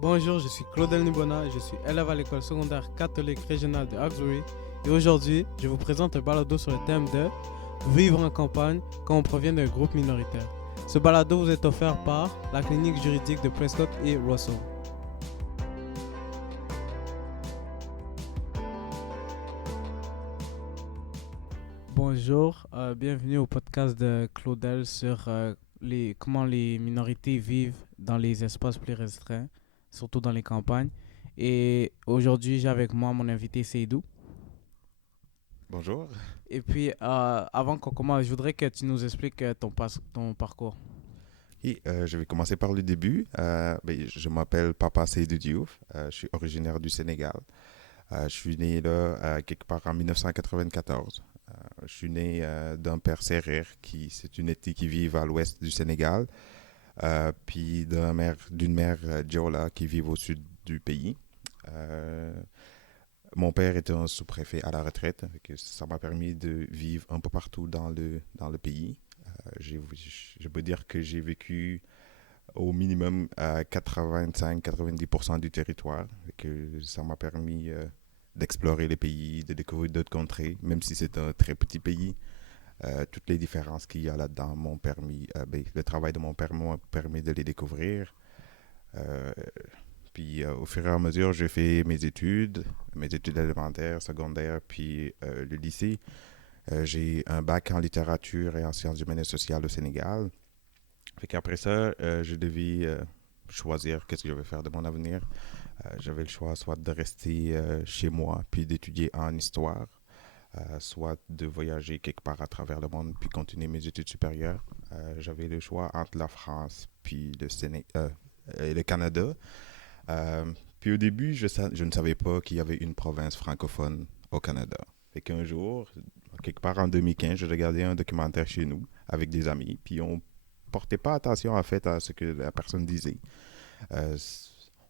Bonjour, je suis Claudel Nibona, je suis élève à l'école secondaire catholique régionale de Hawkesbury et aujourd'hui, je vous présente un balado sur le thème de vivre en campagne quand on provient d'un groupe minoritaire. Ce balado vous est offert par la clinique juridique de Prescott et Russell. Bonjour, bienvenue au podcast de Claudel sur comment les minorités vivent dans les espaces plus restreints, surtout dans les campagnes. Et aujourd'hui, j'ai avec moi mon invité Seydou. Bonjour. Et puis, avant qu'on commence, je voudrais que tu nous expliques ton parcours. Je vais commencer par le début. Je m'appelle Papa Seydou Diouf. Je suis originaire du Sénégal. Je suis né là, quelque part en 1994. Je suis né d'un père sérère, c'est une ethnie qui vit à l'ouest du Sénégal, puis d'une mère Diola qui vit au sud du pays. Euh, Mon père était un sous-préfet à la retraite, ça m'a permis de vivre un peu partout dans le pays. Je peux dire que j'ai vécu au minimum à 85-90% du territoire, ça m'a permis d'explorer les pays, de découvrir d'autres contrées, même si c'est un très petit pays. Toutes les différences qu'il y a là-dedans m'ont permis, le travail de mon père m'a permis de les découvrir. Euh, Au fur et à mesure, j'ai fait mes études élémentaires, secondaires, puis le lycée. J'ai un bac en littérature et en sciences humaines et sociales au Sénégal. Fait qu'après ça, je devais choisir qu'est-ce que je vais faire de mon avenir. J'avais le choix soit de rester chez moi puis d'étudier en histoire, soit de voyager quelque part à travers le monde puis continuer mes études supérieures. J'avais le choix entre la France puis et le Canada. Puis au début, je ne savais pas qu'il y avait une province francophone au Canada. Fait qu'un jour, quelque part en 2015, je regardais un documentaire chez nous avec des amis, puis on portait pas attention en fait à ce que la personne disait. Euh,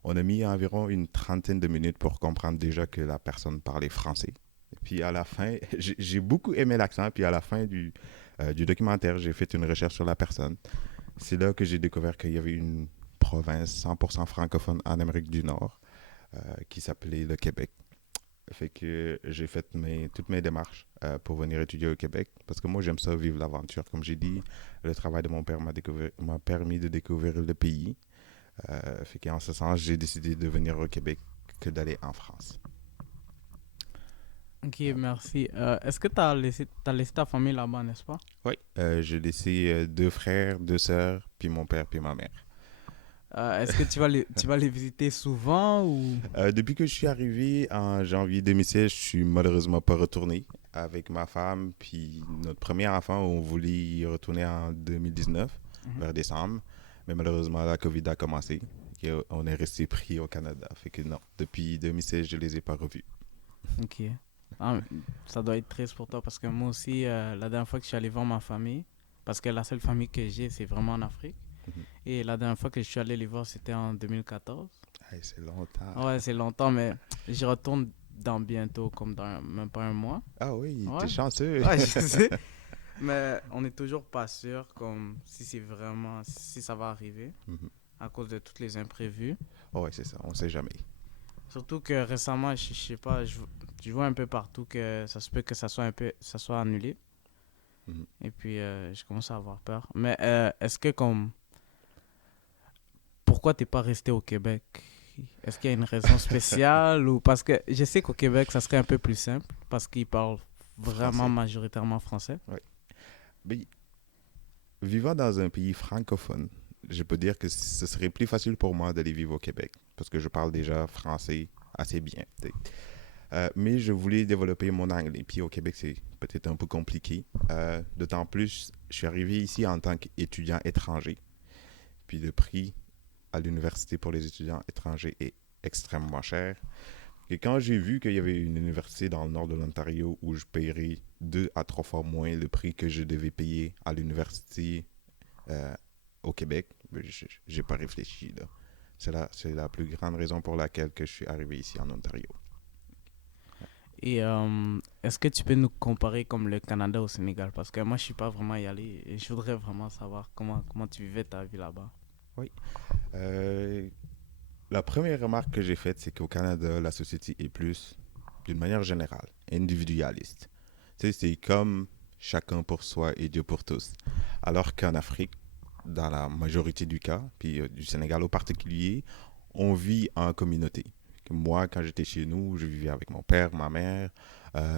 on a mis environ une trentaine de minutes pour comprendre déjà que la personne parlait français. Et puis à la fin, j'ai beaucoup aimé l'accent, puis à la fin du documentaire, j'ai fait une recherche sur la personne. C'est là que j'ai découvert qu'il y avait une province 100% francophone en Amérique du Nord qui s'appelait le Québec. Fait que j'ai fait toutes mes démarches pour venir étudier au Québec parce que moi j'aime ça vivre l'aventure. Comme j'ai dit, le travail de mon père m'a permis de découvrir le pays. Fait qu'en ce sens, j'ai décidé de venir au Québec que d'aller en France. Ok, merci. Est-ce que t'as laissé ta famille là-bas, n'est-ce pas? Oui, j'ai laissé deux frères, deux sœurs, puis mon père, puis ma mère. Est-ce que tu vas les visiter souvent ou... Depuis que je suis arrivé en janvier 2016, je suis malheureusement pas retourné avec ma femme. Puis notre premier enfant, on voulait y retourner en 2019, Mhm. vers décembre. Mais malheureusement, la COVID a commencé. Et on est resté pris au Canada. Fait que non, depuis 2016, je les ai pas revus. Ok. Ah, ça doit être triste pour toi parce que moi aussi, la dernière fois que je suis allé voir ma famille, parce que la seule famille que j'ai, c'est vraiment en Afrique. Mhm. Et la dernière fois que je suis allé les voir, c'était en 2014. Hey, c'est longtemps. Ouais, c'est longtemps, mais j'y retourne dans bientôt, comme dans même pas un mois. Ah oui, t'es Ouais, chanceux. ouais, je sais. Mais on n'est toujours pas sûr comme si c'est vraiment, si ça va arriver Mhm. à cause de tous les imprévus. Oh, ouais, c'est ça, on sait jamais. Surtout que récemment, je sais pas, je vois un peu partout que ça se peut que ça soit annulé. Mhm. Et puis, je commence à avoir peur. Mais est-ce que comme, pourquoi t'es pas resté au Québec? Est-ce qu'il y a une raison spéciale ou parce que je sais qu'au Québec, ça serait un peu plus simple parce qu'ils parlent vraiment Français. majoritairement français. Oui. Mais vivant dans un pays francophone, je peux dire que ce serait plus facile pour moi d'aller vivre au Québec parce que je parle déjà français assez bien. Mais je voulais développer mon anglais. Puis au Québec, c'est peut-être un peu compliqué. D'autant plus, je suis arrivé ici en tant qu'étudiant étranger. Puis le prix à l'université pour les étudiants étrangers est extrêmement cher. Et quand j'ai vu qu'il y avait une université dans le nord de l'Ontario où je paierais 2 à 3 fois moins le prix que je devais payer à l'université euh, au Québec, ben, je n'ai pas réfléchi. Là. C'est la plus grande raison pour laquelle que je suis arrivé ici en Ontario. Et est-ce que tu peux nous comparer comme le Canada au Sénégal? Parce que moi, je suis pas vraiment y allé et je voudrais vraiment savoir comment tu vivais ta vie là-bas. Oui. Euh, La première remarque que j'ai faite, c'est qu'au Canada, la société est plus, d'une manière générale, individualiste. Tu sais, c'est comme chacun pour soi et Dieu pour tous. Alors qu'en Afrique, dans la majorité du cas, puis du Sénégal au particulier, on vit en communauté. Moi, quand j'étais chez nous, je vivais avec mon père, ma mère,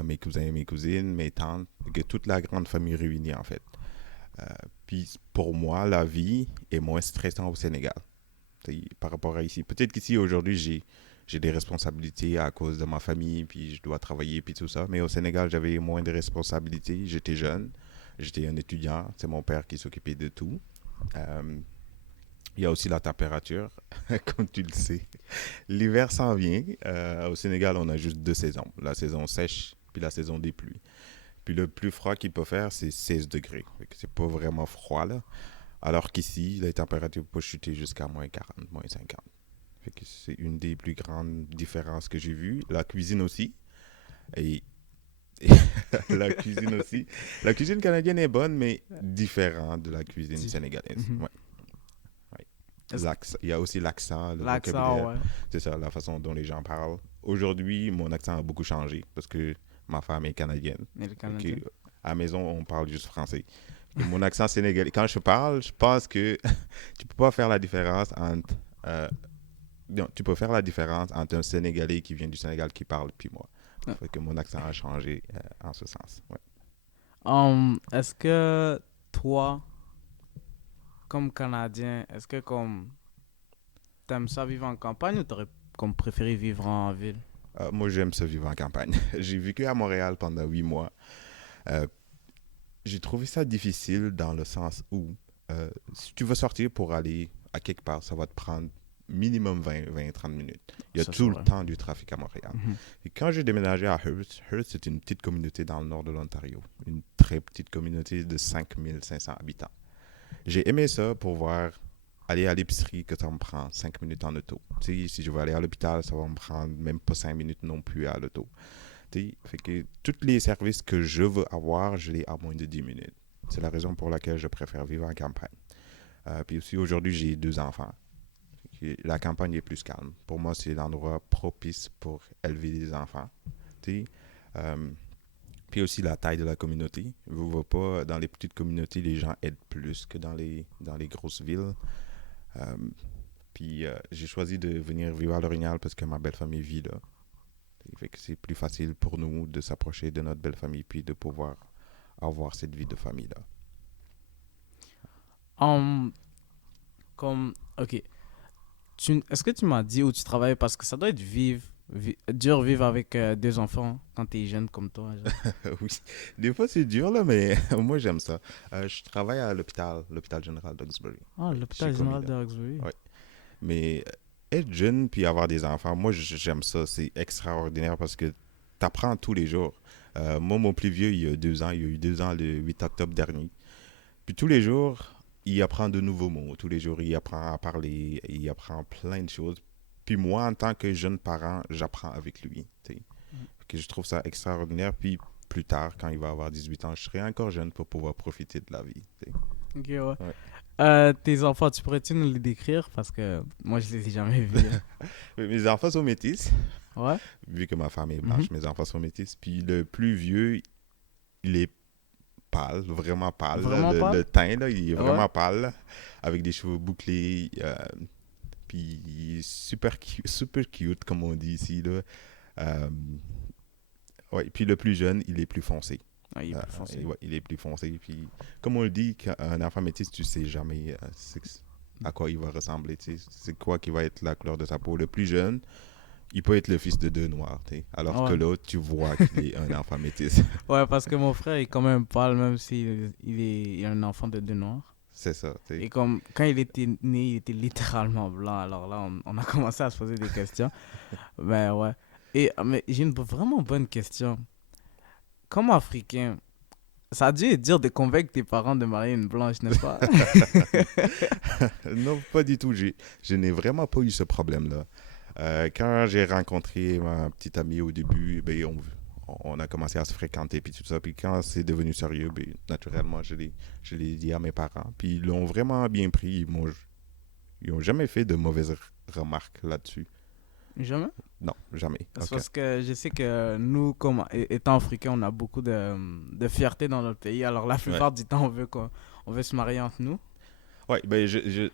mes cousins et mes cousines, mes tantes, que toute la grande famille réunie en fait. Euh, Puis pour moi, la vie est moins stressante au Sénégal par rapport à ici. Peut-être qu'ici, aujourd'hui, j'ai des responsabilités à cause de ma famille, puis je dois travailler, puis tout ça. Mais au Sénégal, j'avais moins de responsabilités. J'étais jeune, j'étais un étudiant. C'est mon père qui s'occupait de tout. Euh, il y a aussi la température, comme tu le sais. L'hiver s'en vient. Au Sénégal, on a juste deux saisons. La saison sèche, puis la saison des pluies. Puis le plus froid qu'il peut faire, c'est 16 degrés. Fait que c'est pas vraiment froid, là. Alors qu'ici, les températures peuvent chuter jusqu'à moins 40, moins 50. Fait que c'est une des plus grandes différences que j'ai vues. La cuisine aussi. Et, et la cuisine aussi. La cuisine canadienne est bonne, mais différente de la cuisine sénégalaise. Mhm. Ouais, ouais. Il y a aussi l'accent, le L'accent, vocabulaire. ouais. C'est ça, la façon dont les gens parlent. Aujourd'hui, mon accent a beaucoup changé parce que ma femme est canadienne. Mais le Ok, Canadien. à la maison, on parle juste français. Et mon accent sénégalais, quand je parle, je pense que tu peux pas faire la différence entre. Non, tu peux faire la différence entre un Sénégalais qui vient du Sénégal qui parle puis moi. Ah. Fait que mon accent a changé en ce sens. Ouais. Est-ce que toi, comme Canadien, est-ce que comme t'aimes ça vivre en campagne ou t'aurais comme préféré vivre en ville? Moi, j'aime ça vivre en campagne. J'ai vécu à Montréal pendant 8 mois. Euh, j'ai trouvé ça difficile dans le sens où si tu veux sortir pour aller à quelque part, ça va te prendre minimum 20-30 minutes. Il y a Ça, c'est tout le vrai. temps du trafic à Montréal. Mhm. Et quand j'ai déménagé à Hearst, Hearst c'est une petite communauté dans le nord de l'Ontario. Une très petite communauté de 5500 habitants. J'ai aimé ça pour voir aller à l'épicerie que ça me prend 5 minutes en auto. Tu sais, si je veux aller à l'hôpital, ça va me prendre même pas 5 minutes non plus à l'auto. Tu sais, fait que tous les services que je veux avoir, je les ai à moins de 10 minutes. C'est la raison pour laquelle je préfère vivre en campagne. Puis aussi, aujourd'hui, j'ai 2 enfants. La campagne est plus calme. Pour moi, c'est l'endroit propice pour élever des enfants. Tu sais. Euh, Puis aussi la taille de la communauté. Vous voyez pas, dans les petites communautés, les gens aident plus que dans les grosses villes. Euh, Puis j'ai choisi de venir vivre à l'Orignal parce que ma belle famille vit là. Fait que c'est plus facile pour nous de s'approcher de notre belle famille puis de pouvoir avoir cette vie de famille là. Hum, Comme, ok. Est-ce que tu m'as dit où tu travailles? Parce que ça doit être dur vivre avec deux enfants quand t'es jeune comme toi. Genre. Oui, des fois c'est dur là, mais moi j'aime ça. Je travaille à l'hôpital général d'Oxbury. Ah, Oui, chez l'hôpital général Comida. de Roxbury. Oui. Mais être jeune puis avoir des enfants, moi j'aime ça, c'est extraordinaire parce que tu apprends tous les jours. Moi, mon plus vieux, il y a 2 ans, il y a eu 2 ans le 8 octobre dernier. Puis tous les jours, il apprend de nouveaux mots. Tous les jours, il apprend à parler, il apprend plein de choses. Puis moi, en tant que jeune parent, j'apprends avec lui. Tu sais. Fait que je trouve ça extraordinaire. Puis plus tard, quand il va avoir 18 ans, je serai encore jeune pour pouvoir profiter de la vie. Tu sais. Ok, ouais. Ouais. Tes enfants, tu pourrais-tu nous les décrire? Parce que moi, je les ai jamais vus. Mes enfants sont métis, Ouais? vu que ma femme est Mhm. blanche, mes enfants sont métis. Puis le plus vieux, il est pâle, vraiment pâle. Là. Vraiment pas? Le teint, là, il est Ouais? vraiment pâle, là, avec des cheveux bouclés. Puis il est super cute, comme on dit ici. Là. Euh, ouais, puis le plus jeune, il est plus foncé. Ah, il est plus foncé. Ouais, il est plus foncé. Puis, comme on le dit, un enfant métis, tu sais jamais à quoi il va ressembler. Tu sais. C'est quoi qui va être la couleur de sa peau. Le plus jeune, il peut être le fils de deux noirs. Tu sais. Alors que Ouais. l'autre, tu vois qu'il est un enfant métis. Ouais, parce que mon frère est quand même pâle, même s'il il est un enfant de deux noirs. C'est ça. Tu sais. Et comme quand il était né, il était littéralement blanc. Alors là, on a commencé à se poser des questions. Ben ouais. Mais j'ai une vraiment bonne question. Comme Africain, ça a dû être dur de convaincre tes parents de marier une blanche, n'est-ce pas? Non, pas du tout. Je n'ai vraiment pas eu ce problème-là. Quand j'ai rencontré ma petite amie au début, ben, on a commencé à se fréquenter puis tout ça. Puis quand c'est devenu sérieux, ben, naturellement, je l'ai dit à mes parents. Puis ils l'ont vraiment bien pris. ils ont jamais fait de mauvaises remarques là-dessus. Jamais? Non, jamais. C'est Ok. parce que je sais que nous, comme étant Africains, on a beaucoup de fierté dans notre pays. Alors la Ouais. plupart du temps, on veut se marier entre nous. Ouais, ben je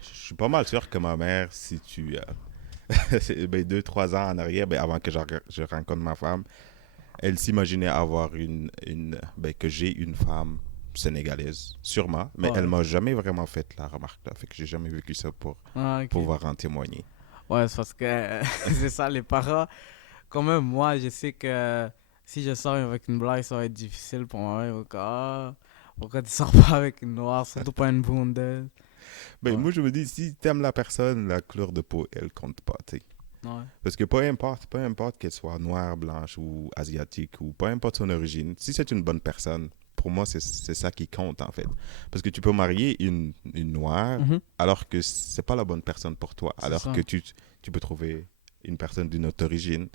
suis pas mal sûr que ma mère, si tu... ben, 2, 3 ans en arrière, ben, avant que je rencontre ma femme, elle s'imaginait avoir ben, que j'ai une femme sénégalaise, sûrement, mais elle Ouais. m'a jamais vraiment fait la remarque là, fait que j'ai jamais vécu ça pour Ah, ok. pouvoir en témoigner. Ouais, c'est parce que c'est ça, les parents. Quand même, moi, je sais que si je sors avec une blague, ça va être difficile pour moi. Ils vont dire, ah, pourquoi tu sors pas avec une noire, surtout pas une blonde. Ben, Ouais, moi, je me dis, si t'aimes la personne, la couleur de peau, elle compte pas, tu sais. ouais, Parce que peu importe qu'elle soit noire, blanche ou asiatique, ou peu importe son origine, si c'est une bonne personne, pour moi, c'est ça qui compte, en fait. Parce que tu peux marier une noire, Mhm, alors que c'est pas la bonne personne pour toi. c'est Alors que ça. tu peux trouver une personne d'une autre origine,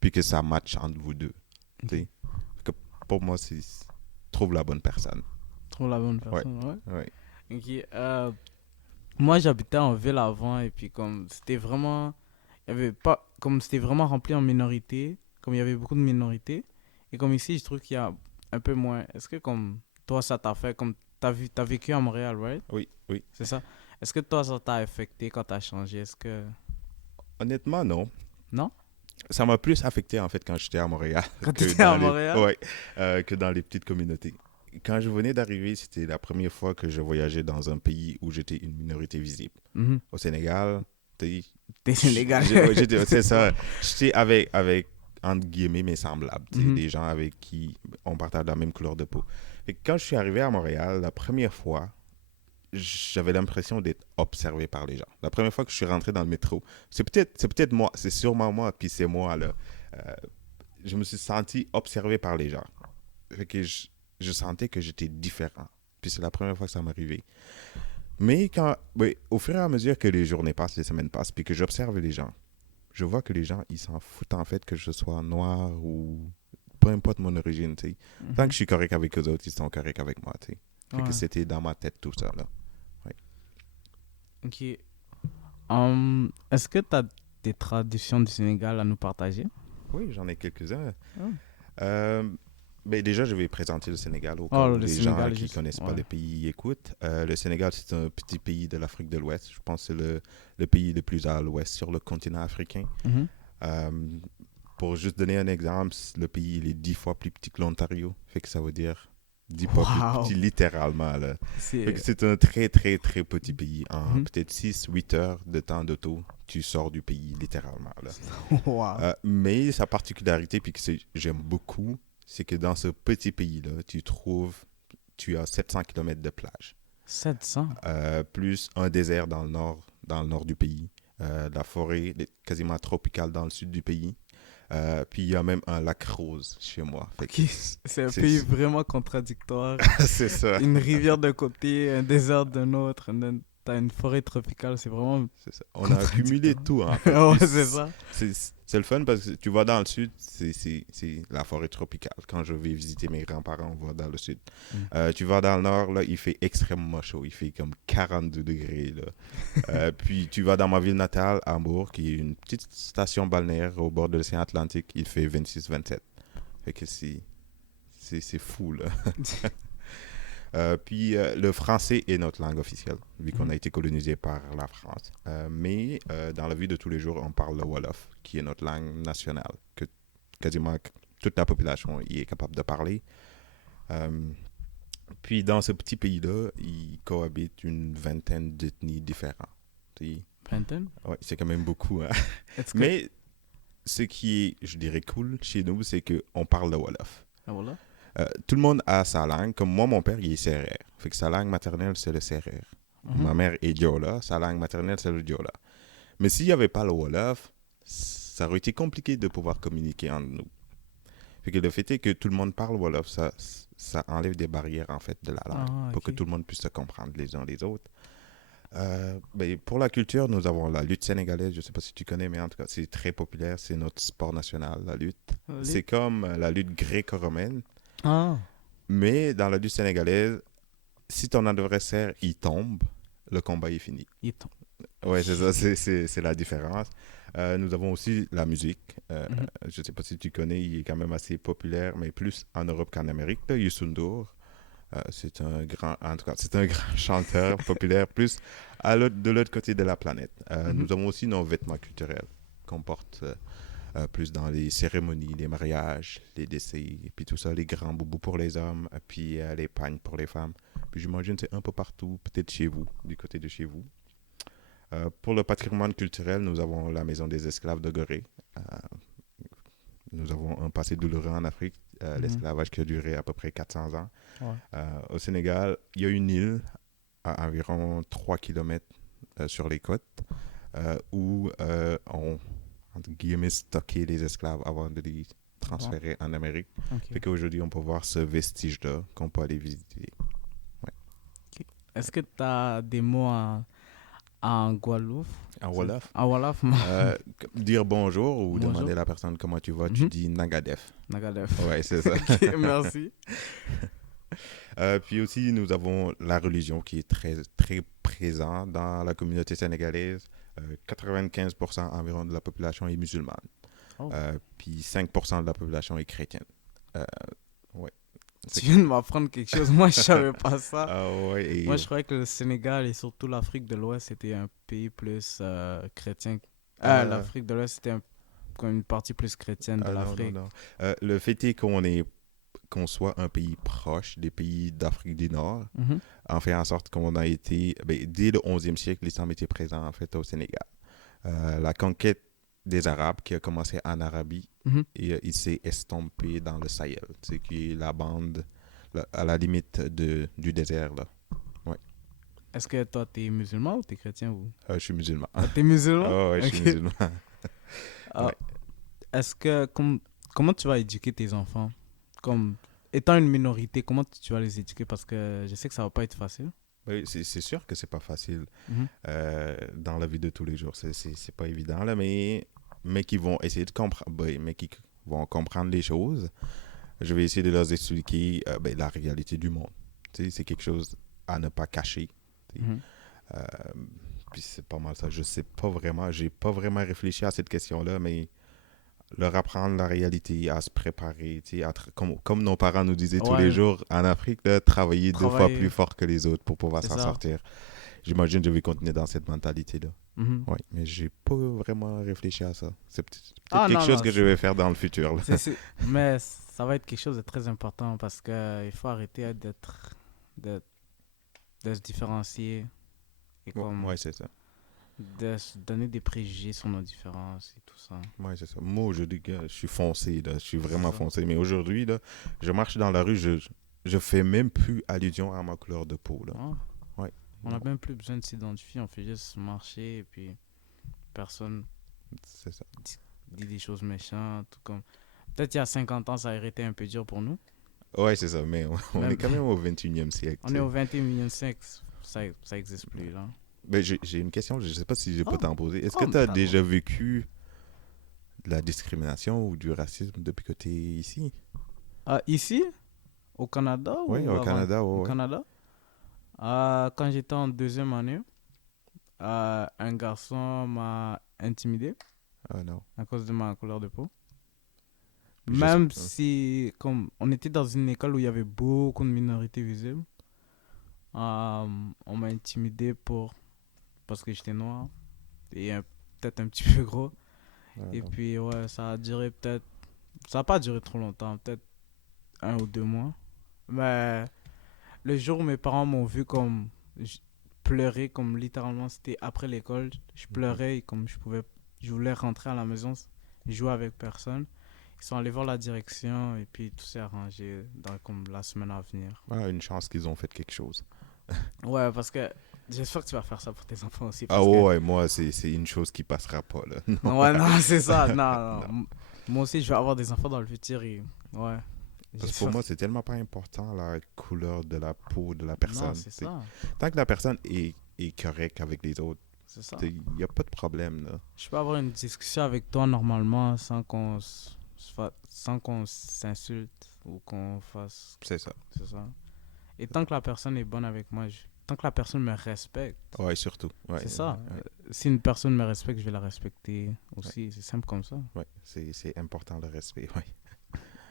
puis que ça match entre vous deux, tu Ok. sais. Fait que pour moi, trouve la bonne personne. Trouve la bonne Ouais, personne, ouais. ouais. Ok, moi, j'habitais en ville avant et puis comme c'était vraiment, il y avait pas, comme c'était vraiment rempli en minorité, comme il y avait beaucoup de minorités et comme ici, je trouve qu'il y a un peu moins. Est-ce que comme toi, ça t'a fait, comme t'as vécu à Montréal, right? Oui, oui. C'est ça. Est-ce que toi, ça t'a affecté quand t'as changé? Est-ce que Honnêtement, non. non? Ça m'a plus affecté en fait quand j'étais à Montréal Quand que t'étais à dans Montréal? que dans les petites communautés. Quand je venais d'arriver, c'était la première fois que je voyageais dans un pays où j'étais une minorité visible. Mhm. Au Sénégal, t'sais, T'es Sénégalais. ouais, c'est ça. J'étais avec entre guillemets mes semblables, Mhm. des gens avec qui on partage la même couleur de peau. Et quand je suis arrivé à Montréal, la première fois, j'avais l'impression d'être observé par les gens. La première fois que je suis rentré dans le métro, c'est peut-être moi, c'est sûrement moi, puis c'est moi là. Euh, je me suis senti observé par les gens. Fait que je sentais que j'étais différent. Puis c'est la première fois que ça m'arrivait. Mais oui, au fur et à mesure que les journées passent, les semaines passent, puis que j'observe les gens, je vois que les gens, ils s'en foutent en fait que je sois noir ou peu importe mon origine, tu sais. Tant que Mhm. je suis correct avec eux autres, ils sont corrects avec moi, tu sais. Fait que Ouais. c'était dans ma tête tout ça, là. Ouais. Ok. Est-ce que t'as des traditions du Sénégal à nous partager? Oui, j'en ai quelques-uns. Oh, Euh, ben déjà, je vais présenter le Sénégal au cas oh où le les gens Sénégal, qui juste. connaissent pas Ouais. le pays écoutent. Le Sénégal, c'est un petit pays de l'Afrique de l'Ouest. Je pense que c'est le pays le plus à l'ouest sur le continent africain. Mhm. Euh, pour juste donner un exemple, le pays il est 10 fois plus petit que l'Ontario. Fait que ça veut dire 10 fois plus Waouh. petit littéralement, là. Fait que C'est. c'est un très, très, très petit pays. En Mhm. peut-être 6 8 heures de temps d'auto, tu sors du pays littéralement, là. Waouh. Mais sa particularité, puis que j'aime beaucoup, c'est que dans ce petit pays-là, tu as 700 kilomètres de plage, 700. plus un désert dans le nord du pays, la forêt quasiment tropicale dans le sud du pays, puis il y a même un lac rose chez moi. Fait que Ok. C'est un c'est pays vraiment contradictoire. c'est ça, Une rivière d'un côté, un désert d'un autre, t'as une forêt tropicale, c'est vraiment c'est ça. On a accumulé contradictoire. tout en fait. Ouais, Puis c'est ça. c'est le fun parce que tu vas dans le sud, c'est la forêt tropicale. Quand je vais visiter mes grands-parents, on va dans le sud. Mm. Tu vas dans le nord, là, il fait extrêmement chaud. Il fait comme 42 degrés, là. Puis tu vas dans ma ville natale, Hambourg, qui est une petite station balnéaire au bord de l'océan Atlantique. Il fait 26 27. Fait que c'est fou, là. Puis le français est notre langue officielle, vu qu'on Mhm. a été colonisé par la France. Mais dans la vie de tous les jours, on parle le Wolof, qui est notre langue nationale, que quasiment toute la population y est capable de parler. Euh, Puis dans ce petit pays-là, il cohabite une vingtaine d'ethnies différentes. Printemps? Ouais, c'est quand même beaucoup, hein. Est-ce que. Mais ce qui est, je dirais, cool chez nous, c'est qu'on parle le Wolof. Ah, voilà. Tout le monde a sa langue. Comme moi, mon père, il est sérère. Fait que sa langue maternelle, c'est le sérère. Mhm. Ma mère est Diola. Sa langue maternelle, c'est le Diola. Mais s'il n'y avait pas le Wolof, ça aurait été compliqué de pouvoir communiquer entre nous. Fait que le fait est que tout le monde parle Wolof, ça enlève des barrières, en fait, de la langue. Ah, Pour que ok. tout le monde puisse se comprendre les uns les autres. Ben, pour la culture, nous avons la lutte sénégalaise. Je ne sais pas si tu connais, mais en tout cas, c'est très populaire. C'est notre sport national, la lutte. C'est comme la lutte gréco-romaine. Ah, Mais dans la lutte sénégalaise, si ton adversaire il tombe, le combat est fini. il tombe. Ouais, c'est ça, c'est la différence. Nous avons aussi la musique. Mhm. Je ne sais pas si tu connais, il est quand même assez populaire, mais plus en Europe qu'en Amérique. Là, Youssou N'Dour, c'est un grand, en tout cas, c'est un grand chanteur populaire, plus de l'autre côté de la planète. Mhm. Nous avons aussi nos vêtements culturels qu'on porte plus dans les cérémonies, les mariages, les décès, et puis tout ça, les grands boubous pour les hommes, puis les pagnes pour les femmes. Puis j'imagine que c'est un peu partout, peut-être chez vous, du côté de chez vous. Pour le patrimoine culturel, nous avons la Maison des esclaves de Gorée. Euh, nous avons un passé douloureux en Afrique, Mhm. l'esclavage qui a duré à peu près 400 ans. Ouais. Au Sénégal, il y a une île à environ 3 kilomètres sur les côtes où on, entre guillemets, stocké les esclaves avant de les Bon. transférer en Amérique. Ok. Fait qu'aujourd'hui, on peut voir ce vestige-là qu'on peut aller visiter. Ouais. Ok. Est-ce que tu as des mots en Guadeloupe? En Wolof, En Wolof? dire bonjour ou Bonjour. demander à la personne comment tu vas, tu Mhm. dis Nagadef. Nagadef. Ouais, c'est ça. Ok, merci. Puis aussi, nous avons la religion qui est très, très présente dans la communauté sénégalaise. 95% environ de la population est musulmane. Oh. Puis 5% de la population est chrétienne. Euh, ouais. Tu viens de m'apprendre quelque chose. Moi, je savais pas ça. Ah ouais, Moi, je croyais que le Sénégal et surtout l'Afrique de l'Ouest c'était un pays plus chrétien. euh, L'Afrique de l'Ouest c'était comme une partie plus chrétienne de non, non, l'Afrique. non. Le fait est qu'on soit un pays proche des pays d'Afrique du Nord, Mhm. en fait en sorte qu'on a été, ben, dès le 11e siècle, l'islam était présent en fait au Sénégal. La conquête des Arabes qui a commencé en Arabie Mhm. et il s'est estompé dans le Sahel, c'est qui est la bande à la limite du désert là. Ouais. Est-ce que toi t'es musulman ou t'es chrétien ou... Je suis musulman. Ah, t'es musulman? Oh, ouais, je suis Ok. musulman. Ah, Ouais. est-ce que comment tu vas éduquer tes enfants? Comme étant une minorité, comment tu vas les éduquer? Parce que je sais que ça va pas être facile. Oui, c'est sûr que c'est pas facile Mhm. dans la vie de tous les jours. C'est pas évident, là, mais qui vont essayer de comprendre, mais qui vont comprendre les choses. Je vais essayer de leur expliquer ben, la réalité du monde. Tu sais, c'est quelque chose à ne pas cacher. Tu sais. Mhm. Euh, puis c'est pas mal ça. Je sais pas vraiment, j'ai pas vraiment réfléchi à cette question-là, mais leur apprendre la réalité, à se préparer, tu sais, comme nos parents nous disaient tous les Ouais, jours en Afrique, là, travailler 2 fois plus travailler, fort que les autres pour pouvoir c'est s'en ça. sortir. J'imagine que je vais continuer dans cette mentalité-là. Mhm. Oui, mais j'ai pas vraiment réfléchi à ça. C'est peut-être Ah quelque non, chose non, que je vais faire dans le futur. Là. mais ça va être quelque chose de très important parce que il faut arrêter de, de se différencier et comme Ouais, c'est ça. de se donner des préjugés sur nos différences et tout ça. Ouais, c'est ça. Moi, aujourd'hui, gars, je suis foncé, là. Je suis C'est vraiment ça. foncé. Mais aujourd'hui, là, je marche dans la rue, je fais même plus allusion à ma couleur de peau, là. Ah, Ouais. on Non, n'a même plus besoin de s'identifier, on fait juste marcher et puis personne c'est ça. dit des choses méchantes. Comme... Peut-être il y a 50 ans, ça aurait été un peu dur pour nous. Ouais, c'est ça. Mais on est Même, quand même au 21e siècle, on tu est sais. au 21e siècle, ça existe plus là. Ben, j'ai une question, je sais pas si je peux Oh, t'en poser. Est-ce que oh, tu mais as t'as le droit. déjà vécu de la discrimination ou du racisme depuis que tu es ici? Ici, au Canada Oui, ou au avant? Canada, Au ouais, ouais. Canada, quand j'étais en deuxième année, un garçon m'a intimidé Ah non. à cause de ma couleur de peau. Puis je sais Même pas. si, comme on était dans une école où il y avait beaucoup de minorités visibles, on m'a intimidé parce que j'étais noir et peut-être un petit peu gros. Ah Et non. puis, ouais, ça a duré peut-être. Ça n'a pas duré trop longtemps, peut-être 1 ou 2 mois. Mais le jour où mes parents m'ont vu comme pleurer, comme littéralement c'était après l'école, je Mhm. pleurais et comme je voulais rentrer à la maison, jouer avec personne. Ils sont allés voir la direction et puis tout s'est arrangé dans comme la semaine à venir. Ah, une chance qu'ils ont fait quelque chose. Ouais, parce que j'espère que tu vas faire ça pour tes enfants aussi Ah parce que ouais, moi, c'est une chose qui passera pas, là. Non. ouais, non, c'est ça. Non, non. Non. Moi aussi, je vais avoir des enfants dans le futur et ouais, Parce que pour j'espère. moi, c'est tellement pas important la couleur de la peau de la Non, personne. c'est Tu sais. ça. Tant que la personne est correcte avec les autres, C'est ça. il n'y a pas de problème, là. Je peux avoir une discussion avec toi normalement sans qu'on s'insulte ou qu'on fasse. C'est ça. C'est ça. Et tant que la personne est bonne avec moi, tant que la personne me respecte. Ouais, surtout. Ouais, C'est ça. ouais, Si une personne me respecte, je vais la respecter aussi. C'est simple comme ça. ouais. C'est important le respect, ouais.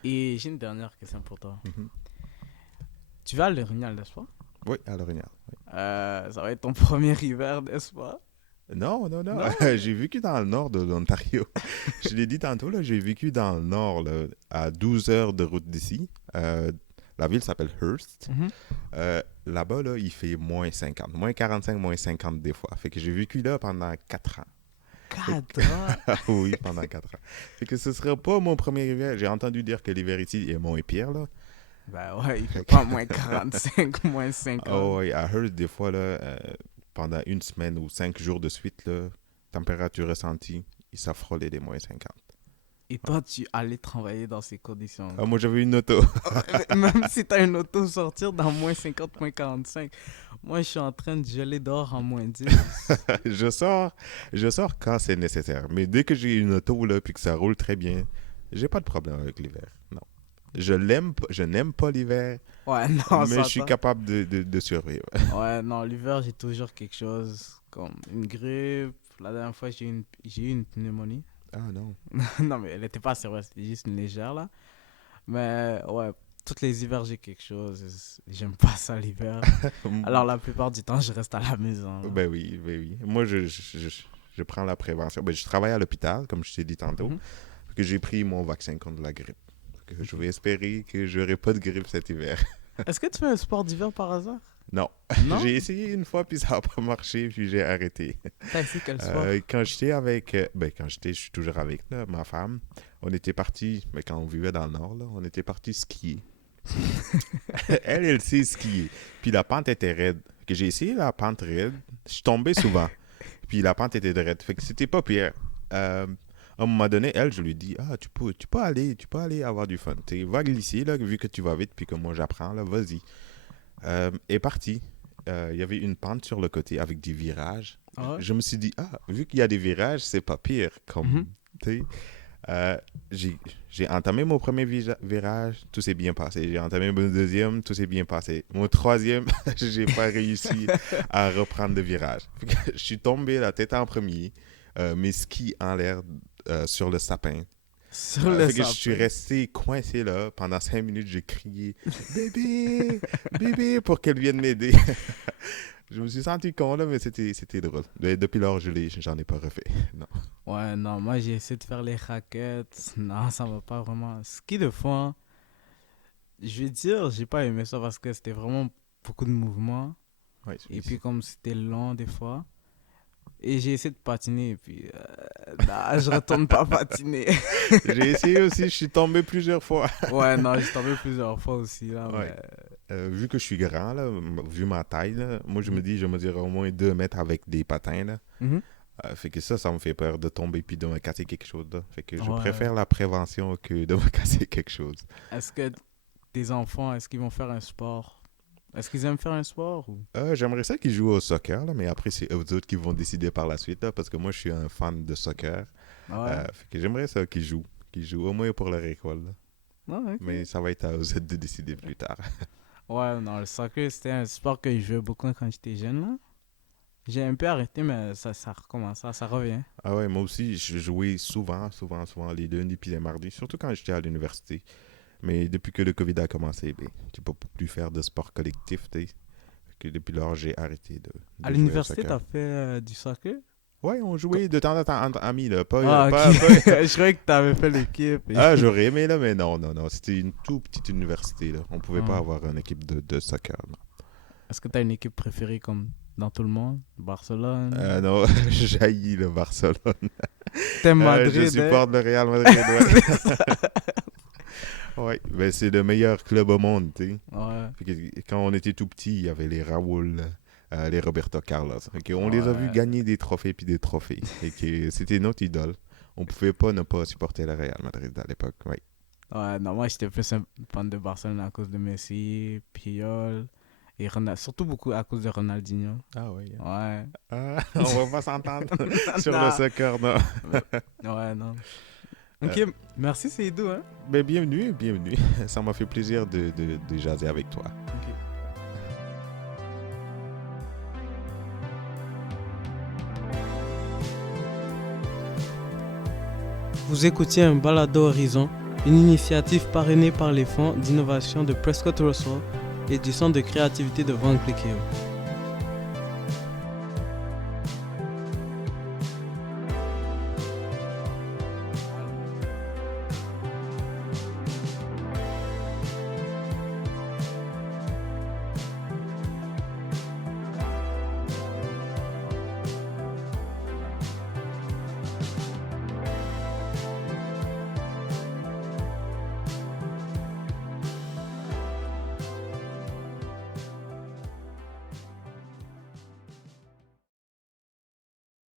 Et j'ai une dernière question pour toi. Mhm. Tu vas à l'Orignal, n'est-ce pas? Oui, à l'Orignal. Ça va être ton premier hiver, n'est-ce pas? Non, non, non. Non? J'ai vécu dans le nord de l'Ontario. Je l'ai dit tantôt, là, j'ai vécu dans le nord, là, à 12 heures de route d'ici. La ville s'appelle Hearst. Mhm. Là-bas, là, il fait moins 50, moins 45, moins 50 des fois. Fait que j'ai vécu là pendant 4 ans. 4 ans? Oui, pendant 4 ans. Fait que ce ne sera pas mon premier hiver. J'ai entendu dire que l'hiver ici est moins pire, là. Ben ouais, il fait pas moins 45, moins 50. Oh, oui, à Hearst, des fois, là, pendant une semaine ou 5 jours de suite, là, température ressentie, ça frôlait les moins 50. Et toi, tu allais travailler dans ces conditions. Ah, moi, j'avais une auto. Même si t'as une auto sortir dans moins 50, moins 45. Moi, je suis en train de geler dehors en moins 10. je sors quand c'est nécessaire. Mais dès que j'ai une auto, là, puis que ça roule très bien, j'ai pas de problème avec l'hiver. Non. Je n'aime pas l'hiver, Ouais, non, mais ça je suis capable de survivre. Ouais, non, l'hiver, j'ai toujours quelque chose comme une grippe. La dernière fois, j'ai eu une pneumonie. Ah non. Non, mais elle n'était pas sérieuse, c'était juste une légère, là. Mais ouais, tous les hivers, j'ai quelque chose. J'aime pas ça, l'hiver. Alors, la plupart du temps, je reste à la maison. Là. Ben oui, ben oui. Moi, je prends la prévention. Ben, je travaille à l'hôpital, comme je t'ai dit tantôt, Mhm. que j'ai pris mon vaccin contre la grippe. Que je vais espérer que j'aurai pas de grippe cet hiver. Est-ce que tu fais un sport d'hiver par hasard? Non. Non? J'ai essayé une fois, puis ça n'a pas marché, puis j'ai arrêté. T'as essayé quel sport? Quand j'étais avec... je suis toujours avec là, ma femme. On était partis, mais quand on vivait dans le nord, là, on était partis skier. Elle sait skier. Puis la pente était raide. Que j'ai essayé la pente raide. Je suis tombé souvent. Puis la pente était raide. Fait que c'était pas pire. À un moment donné, je lui dis, tu peux aller avoir du fun. Va glisser, là, vu que tu vas vite, puis que moi j'apprends, là, vas-y. Est parti. Il y avait une pente sur le côté avec des virages. Ah ouais? Je me suis dit, vu qu'il y a des virages, c'est pas pire. Comme, tu sais. J'ai entamé mon premier virage, tout s'est bien passé. J'ai entamé mon deuxième, tout s'est bien passé. Mon troisième, j'ai pas réussi à reprendre le virage. Je suis tombé la tête en premier, mes skis en l'air sur le sapin. Sur le Je sapin. suis resté coincé là. Pendant 5 minutes, j'ai crié « Bébé! Bébé! » pour qu'elle vienne m'aider. Je me suis senti con là, mais c'était drôle. Depuis lors, j'en ai pas refait. Non. Ouais, non, moi j'ai essayé de faire les raquettes. Non, ça va pas vraiment. Ski de fond, je vais dire, j'ai pas aimé ça parce que c'était vraiment beaucoup de mouvements. Ouais, Et puis comme c'était long des fois. Et j'ai essayé de patiner et puis non, je retourne pas patiner. j'ai essayé aussi, je suis tombé plusieurs fois. Ouais, non, j'ai tombé plusieurs fois aussi là. Ouais. Vu que je suis grand, là, vu ma taille, là, moi je me dis, je me dirais au moins 2 mètres avec des patins. Là. Mhm. Fait que ça me fait peur de tomber puis de me casser quelque chose. Là. Fait que je Ouais. préfère la prévention que de me casser quelque chose. Est-ce que tes enfants, est-ce qu'ils vont faire un sport? Est-ce qu'ils aiment faire un sport ou... J'aimerais ça qu'ils jouent au soccer, là, mais après c'est eux autres qui vont décider par la suite, là, parce que moi je suis un fan de soccer. Ouais. Fait que j'aimerais ça qu'ils jouent au moins pour leur école. Là. Ouais, ok. Mais ça va être à eux autres de décider plus tard. Ouais, non, le soccer, c'était un sport que je jouais beaucoup quand j'étais jeune, là. J'ai un peu arrêté, mais ça recommence, ça revient. Ah ouais, moi aussi, je jouais souvent, les lundis puis les mardis, surtout quand j'étais à l'université. Mais depuis que le COVID a commencé, tu peux plus faire de sport collectif, tu sais. Fait que depuis lors, j'ai arrêté de À jouer au l'université, soccer. t'as fait du soccer? Ouais, on jouait de temps en temps entre amis, là. Ah, ok. Pas- Je croyais que t'avais fait l'équipe. et- j'aurais aimé, là, mais non. C'était une toute petite université, là. On pouvait pas Ah. avoir une équipe de soccer, non. Est-ce que t'as une équipe préférée comme dans tout le monde? Barcelone? Non, j'haïs le Barcelone. T'aimes Madrid? Je supporte le Real Madrid, ouais. Ouais, ben c'est le meilleur club au monde, tu sais. Ouais. Fait que quand on était tout petit, il y avait les Raúl, les Roberto Carlos. Fait on les a vus Ouais. gagner des trophées puis des trophées. Et que c'était notre idole. On pouvait pas ne pas supporter le Real Madrid à l'époque. Ouais. Ouais, non, moi j'étais plus un fan de Barcelone à cause de Messi, Puyol et surtout beaucoup à cause de Ronaldinho. Ah ouais. Ouais. On va pas s'entendre sur Non. le soccer, non. Ouais, non. Ok, merci Seydou, hein. Ben, bienvenue. Ça m'a fait plaisir de jaser avec toi. Ok. Vous écoutiez un balado Horizon, une initiative parrainée par les fonds d'innovation de Prescott Russell et du Centre de créativité de Van Clicquot.